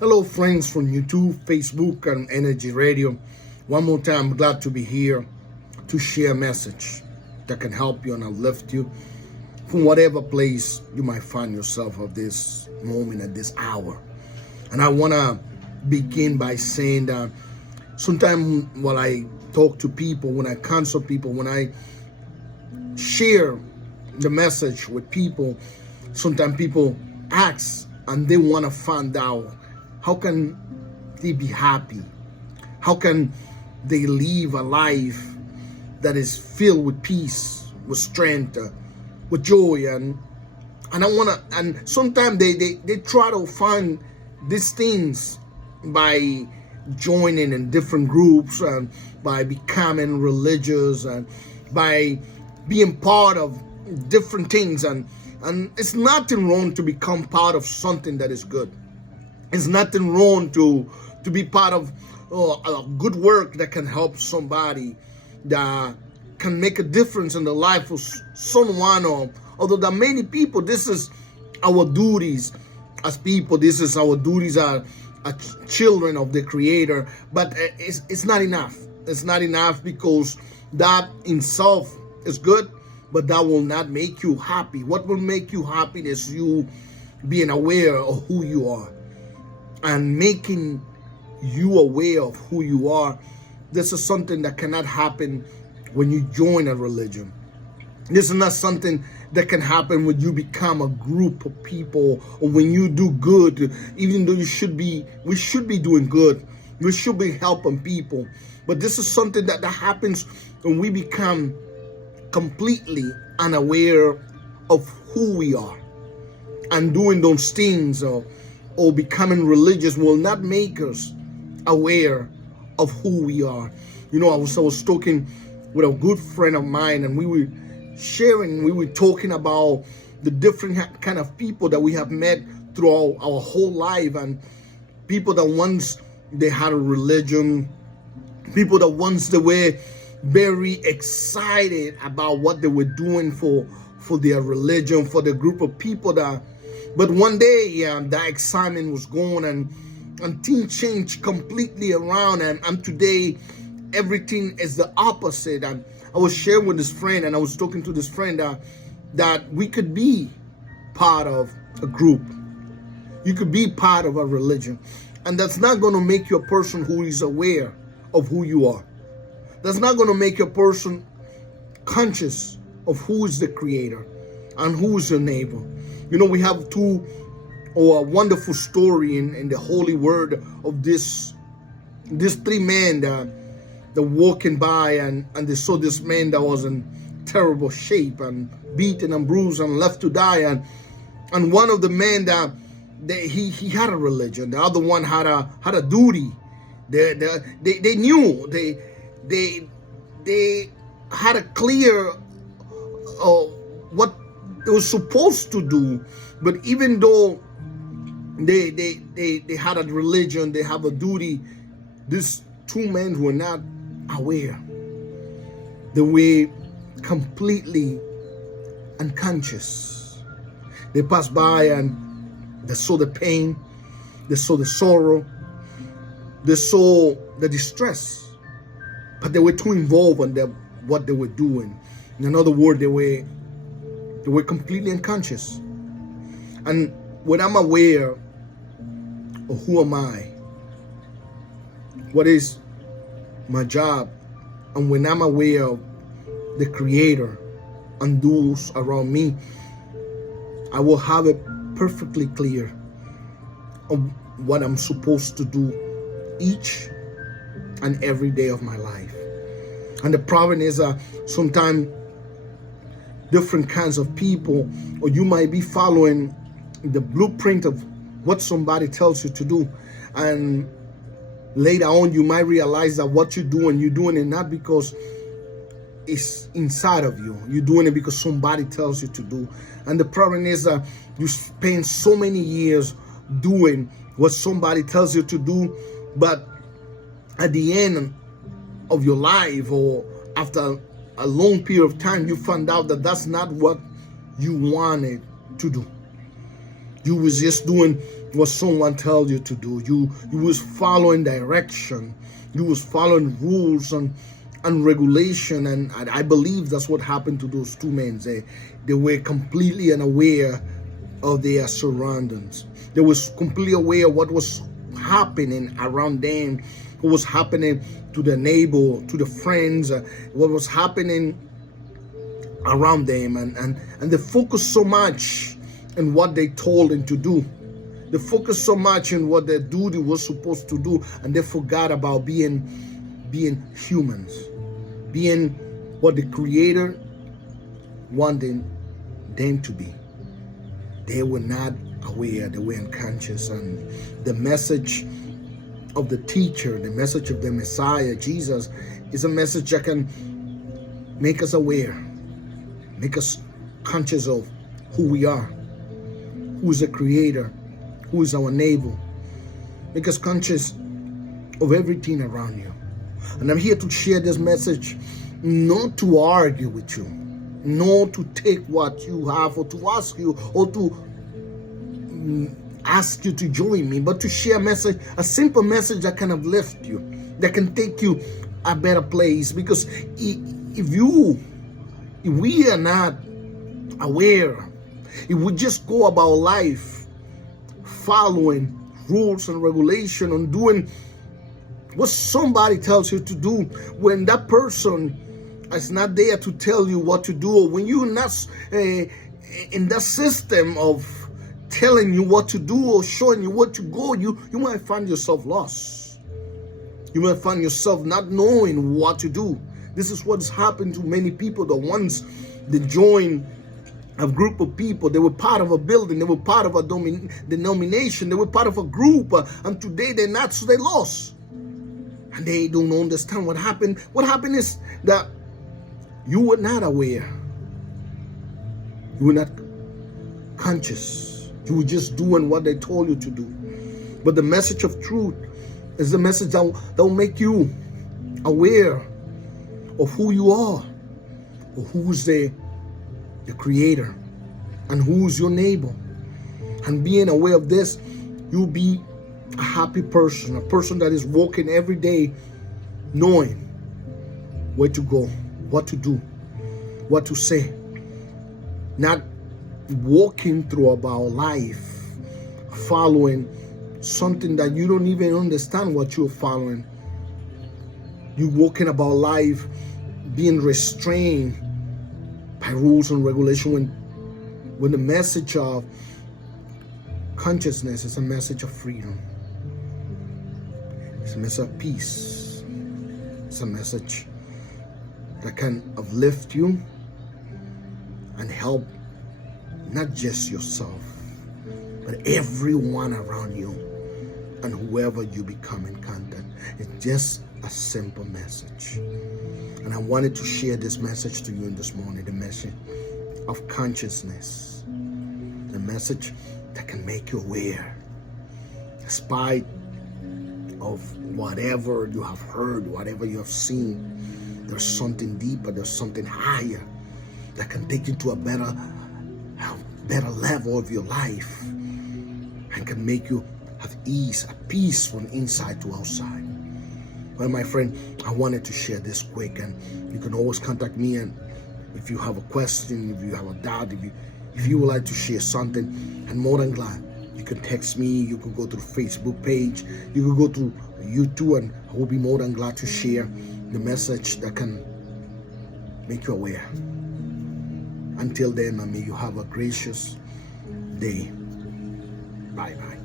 Hello, friends from YouTube, Facebook, and Energy Radio. One more time, I'm glad to be here to share a message that can help you and uplift you from whatever place you might find yourself at this moment, at this hour. And I want to begin by saying that sometimes when I talk to people, when I counsel people, when I share the message with people, sometimes people ask and they want to find out how can they be happy? How can they live a life that is filled with peace, with strength, with joy? And I want to, and sometimes they try to find these things by joining in different groups and by becoming religious and by being part of different things. And it's nothing wrong to become part of something that is good. It's nothing wrong to be part of a good work that can help somebody, that can make a difference in the life of someone. Or although there are many people, this is our duties as people. This is our duties as children of the Creator. But it's not enough. It's not enough, because that in self is good, but that will not make you happy. What will make you happy is you being aware of who you are. And making you aware of who you are, this is something that cannot happen when you join a religion. This is not something that can happen when you become a group of people, or when you do good, even though we should be doing good. We should be helping people. But this is something that happens when we become completely unaware of who we are. And doing those things or becoming religious will not make us aware of who we are. You know, I was talking with a good friend of mine, and we were talking about the different kind of people that we have met throughout our whole life, and people that once they had a religion, people that once they were very excited about what they were doing for their religion, for the group of people that. But one day, that excitement was gone, and things changed completely around. And today, everything is the opposite. And I was sharing with this friend, and I was talking to this friend that we could be part of a group. You could be part of a religion. And that's not going to make you a person who is aware of who you are. That's not going to make you a person conscious of who is the Creator and who is your neighbor. You know, we have a wonderful story in the Holy Word of these three men that walking by, and they saw this man that was in terrible shape and beaten and bruised and left to die. And one of the men he had a religion. The other one had a duty. They knew they had a clear what they were supposed to do. But even though they had a religion, they have a duty, these two men were not aware. They were completely unconscious. They passed by and they saw the pain, they saw the sorrow, they saw the distress, but they were too involved in what they were doing. In other words, they were completely unconscious. And when I'm aware of who am I, what is my job, and when I'm aware of the Creator and those around me, I will have it perfectly clear of what I'm supposed to do each and every day of my life. And the problem is sometimes different kinds of people, or you might be following the blueprint of what somebody tells you to do, and later on you might realize that what you're doing it not because it's inside of you. You're doing it because somebody tells you to do. And the problem is that you spend so many years doing what somebody tells you to do, but at the end of your life, or after a long period of time, you found out that that's not what you wanted to do. You was just doing what someone tells you to do. You was following direction. You was following rules and regulation, and I believe that's what happened to those two men. They were completely unaware of their surroundings. They was completely aware of what was happening around them, what was happening to the neighbor, to the friends, what was happening around them, and they focused so much on what they told them to do. They focused so much on what their duty was supposed to do, and they forgot about being humans, being what the Creator wanted them to be. They were not aware, they were unconscious, and the message of the teacher, the message of the Messiah, Jesus, is a message that can make us aware, make us conscious of who we are, who is the Creator, who is our neighbor, make us conscious of everything around you. And I'm here to share this message, not to argue with you, not to take what you have, or to ask you, or to ask you to join me, but to share a message, a simple message that can uplift you, that can take you a better place. Because if we are not aware, if we just go about life following rules and regulation and doing what somebody tells you to do, when that person is not there to tell you what to do, or when you're not in that system of telling you what to do or showing you what to go, you might find yourself lost. You might find yourself not knowing what to do. This is what's happened to many people. The ones that join a group of people, they were part of a building, they were part of a denomination, they were part of a group, and today they're not, so they lost. And they don't understand what happened. What happened is that you were not aware. You were not conscious. You were just doing what they told you to do. But the message of truth is the message that will make you aware of who you are, or who's the Creator, and who's your neighbor. And being aware of this, you'll be a happy person, a person that is walking every day knowing where to go, what to do, what to say. Not walking through about life following something that you don't even understand what you're following. You're walking about life being restrained by rules and regulation, when the message of consciousness is a message of freedom. It's a message of peace. It's a message that can uplift you and help not just yourself, but everyone around you and whoever you become in contact. It's just a simple message. And I wanted to share this message to you this morning, the message of consciousness, the message that can make you aware, despite of whatever you have heard, whatever you have seen. There's something deeper, there's something higher that can take you to a better level of your life, and can make you have ease, a peace from inside to outside. Well, my friend, I wanted to share this quick, and you can always contact me, and if you have a question, if you have a doubt, if you would like to share something, I'm more than glad. You can text me, you can go to the Facebook page, you can go to YouTube, and I will be more than glad to share the message that can make you aware. Until then, may you have a gracious day. Bye-bye.